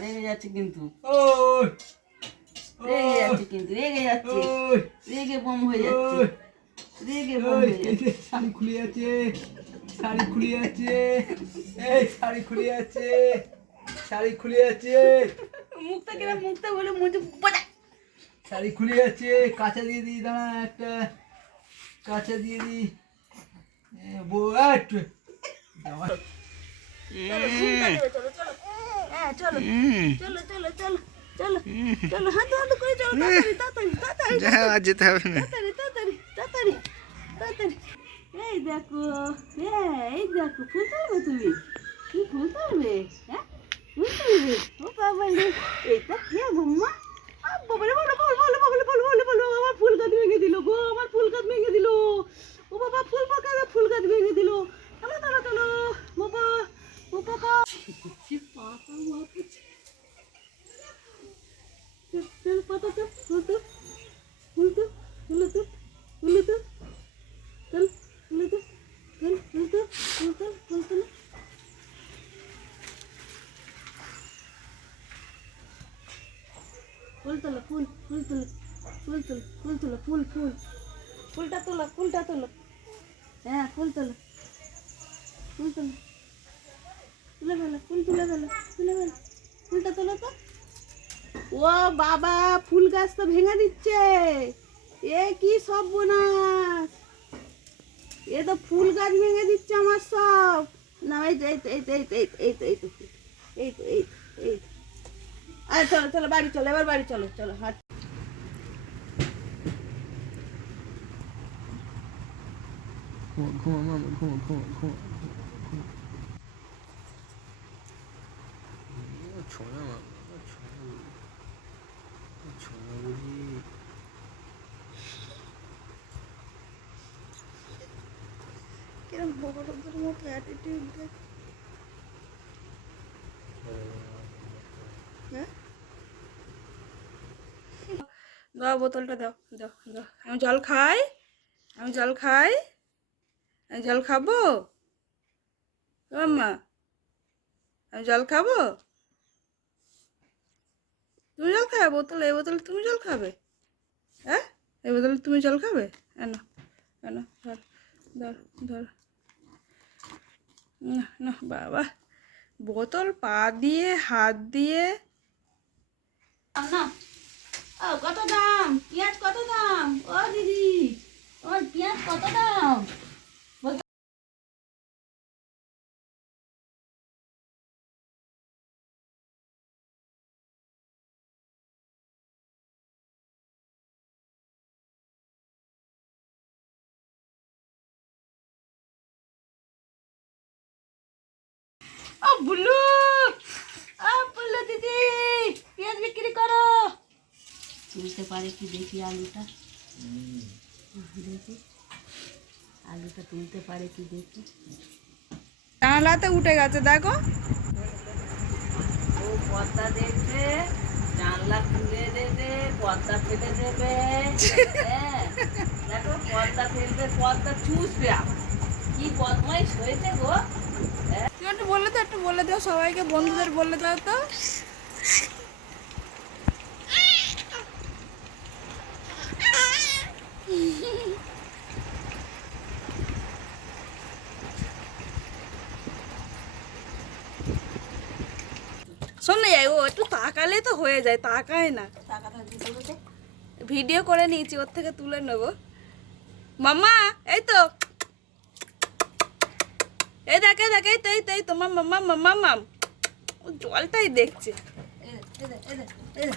রেগে যাচ্ছে কিন্তু রেগে যাচ্ছে রেগে বম হয়ে যাচ্ছে রেগে বম হয়ে যাচ্ছে। শাড়ি খুলে যাচ্ছে শাড়ি খুলে যাচ্ছে এই শাড়ি খুলে যাচ্ছে শাড়ি খুলে যাচ্ছে মুখটা কেন মুখটা বলে মুঝে বাজা শাড়ি খুলে যাচ্ছে কাঁচা দিয়ে দিই দাঁড়া একটা কাঁচা দিয়ে দিই চলো চলো চলো চলো চলো চলো হাঁটু হাঁটু করে চলো তাড়াতাড়ি তাড়াতাড়ি যেতে হবে না তাড়াতাড়ি তাড়াতাড়ি তাড়াতাড়ি তাড়াতাড়ি এই দেখো এই দেখো ফুল তুলবে তুমি ফুল তুলবে হ্যাঁ ফুল তুলবে ও বাবা রে এইটা কে বম্মা বাবারে বলো বলো বলো বলো বলো বলো বলো আমার ফুল গাছ ভেঙে দিল গো আমার ফুল গাছ ভেঙে দিল ও বাবা ফুল পাকা ফুল গাছ ভেঙে দিল চলো চলো চলো বাবা ও বাবা পাতা মাথা চল পাতা তো ফুল তো ফুল তো ফুল তো ফুল তো চল ফুল তো চল ফুল তো ফুল তো ফুল তো ফুল তোলো ফুল ফুল তোলো ফুল তোলো ফুল তোলো ফুল ফুল ফুলটা তোলো হ্যাঁ ফুল তোলো ফুল তোলো তুলে ফেলো ফুল তুলে ফেলো ফুলটা তোলো তো ও বাবা ফুল গাছ তো ভেঙে দিচ্ছে এ কি সব বোনাস এ তো ফুল গাছ ভেঙে দিচ্ছে আমার সব না এই তো এই তো এই তো এই তো এই তো এই তো এই তো এই তো এই তো আরে চলো চলো বাড়ি চলো এবার বাড়ি চলো চলো হাট ঘুমা মামা ঘুমা ঘুমা ঘুমা ছোঁয়া মামা ছোঁয়া বুঝি কিরম বড়দের মতো অ্যাটিটিউড দেখ হ্যাঁ দাও বোতলটা দাও দাও দাও আমি জল খাই আমি জল খাবো মা আমি জল খাবো তুমি জল খাবে বোতলে এই বোতলে তুমি জল খাবে হ্যাঁ এই বোতলে তুমি জল খাবে এনো এনো ধর ধর ধর না না বাবা বোতল পা দিয়ে হাত দিয়ে না ও কত দাম পেঁয়াজ কত দাম ও দিদি তোমার পেঁয়াজ কত দাম ও বুলু দিদি পেঁয়াজ বিক্রি করো তুলতে পারে কি দেখি আলুটা দেখি আলুটা তুলতে পারে কি দেখি জানালাতে উঠে গেছে দেখো ও পর্দা দেখবে জানলা খুলে দেবে পর্দা ফেলে দেবে হ্যাঁ দেখো পর্দা ফেলবে পর্দা চুষবে আবার কি বদমাইশ হয়েছে গো একটু বলে দাও সবাইকে বন্ধুদের বলে দাও তো শোন না ও একটু তাকালে তো হয়ে যায় তাকায় না ভিডিও করে নিয়েছি ওর থেকে তুলে নেবো মাম্মা এই তো এই দেখে দেখে এই তো তোমার মাম্মা মাম্মা মাম ও জলটাই দেখছে এই